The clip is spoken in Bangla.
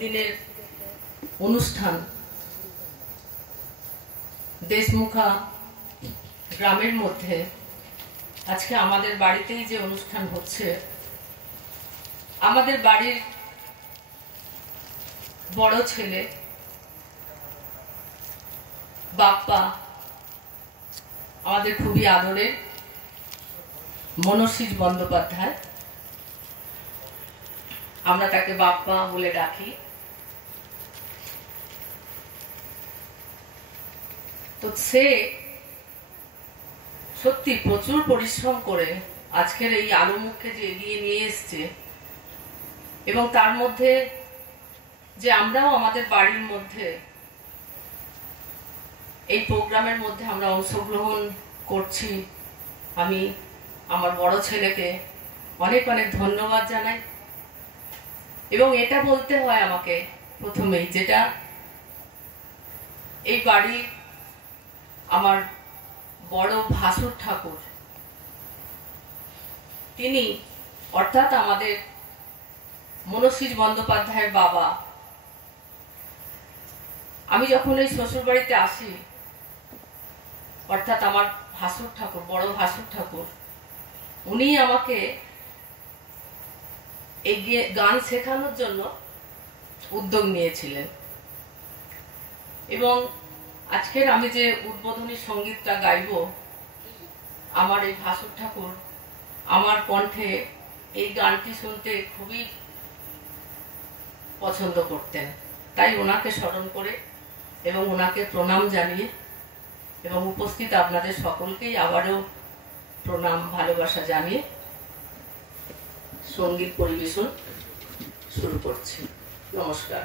দিনের অনুষ্ঠান দেশমুখা গ্রামের মধ্যে আজকে আমাদের বাড়িতেই যে অনুষ্ঠান হচ্ছে, আমাদের বাড়ির বড় ছেলে বাপ্পা, আমাদের খুবই আদরের মনস্বীজ বন্দ্যোপাধ্যায়, আমরা তাকে বাপ্পা বলে ডাকি। তো সে সত্যি প্রচুর পরিশ্রম করে আজকের এই আলোমুখকে যে এগিয়ে নিয়ে এসছে, এবং তার মধ্যে যে আমরাও আমাদের বাড়ির মধ্যে এই প্রোগ্রামের মধ্যে আমরা অংশগ্রহণ করছি। আমি আমার বড় ছেলেকে অনেক অনেক ধন্যবাদ জানাই। এবং এটা বলতে হয় আমাকে প্রথমেই, যেটা এই বাড়ি আমার বড় ভাসুর ঠাকুর, তিনি অর্থাৎ আমাদের মনস্বীজ বন্দ্যোপাধ্যায়ের বাবা। আমি যখন এই শ্বশুর বাড়িতে আসি, অর্থাৎ আমার ভাসুর ঠাকুর, বড় ভাসুর ঠাকুর, উনি আমাকে এই গান শেখানোর জন্য উদ্যোগ নিয়েছিলেন। এবং আজকের আমি যে উদ্বোধনী সঙ্গীতটা গাইব, আমার এই ভাসুর ঠাকুর আমার কণ্ঠে এই গানটি শুনতে খুবই পছন্দ করতেন। তাই ওনাকে স্মরণ করে এবং ওনাকে প্রণাম জানিয়ে এবং উপস্থিত আপনাদের সকলকেই আবারও প্রণাম ভালোবাসা জানিয়ে সঙ্গীত পরিবেশন শুরু করছি। নমস্কার।